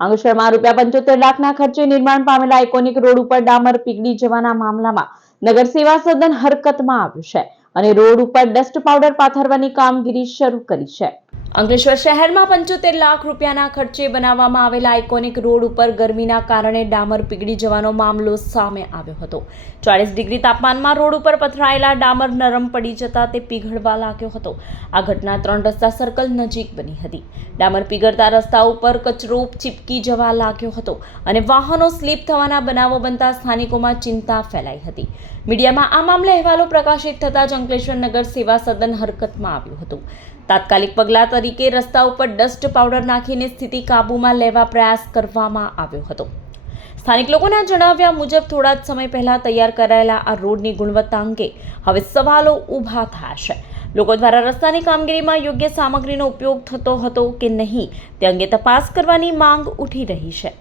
અંકલેશ્વરમાં ₹75 લાખના ખર્ચે નિર્માણ પામેલા આઇકોનિક રોડ ઉપર ડામર પીગળી જવાના મામલામાં નગર સેવા સદન હરકતમાં આવ્યું છે અને રોડ ઉપર ડસ્ટ પાવડર પાથરવાની કામગીરી શરૂ કરી છે। અંકલેશ્વર શહેરમાં ₹75 લાખ રૂપિયાના ખર્ચે બનાવવામાં આવેલા આઇકોનિક રોડ ઉપર ગરમીના કારણે ડામર પીગળી જવાનો મામલો સામે આવ્યો હતો। 40 ડિગ્રી તાપમાનમાં રોડ ઉપર પથરાયેલા ડામર નરમ પડી જતા તે પીગળવા લાગ્યો હતો। આ ઘટના 3 રસ્તા સર્કલ નજીક બની હતી। ડામર પીગળતા રસ્તા ઉપર કચરો ચીપકી જવા લાગ્યો હતો અને વાહનો સ્લીપ થવાના બનાવો બનતા સ્થાનિકોમાં ચિંતા ફેલાઈ હતી। મીડિયામાં આ મામલે અહેવાલો પ્રકાશિત થતાં જ અંકલેશ્વર નગર સેવા સદન હરકતમાં આવ્યું હતું। તાત્કાલિક પગલાં તરીકે રસ્તા ઉપર ડસ્ટ પાવડર નાખીને સ્થિતિ કાબૂમાં લેવા પ્રયાસ કરવામાં આવ્યો હતો। સ્થાનિક લોકોના જણાવ્યા મુજબ થોડા જ સમય પહેલા તૈયાર કરાયેલા આ રોડની ગુણવત્તા અંગે હવે સવાલો ઊભા થયા છે। લોકો દ્વારા રસ્તાની કામગીરીમાં યોગ્ય સામગ્રીનો ઉપયોગ થતો હતો કે નહીં તે અંગે તપાસ કરવાની માંગ ઉઠી રહી છે।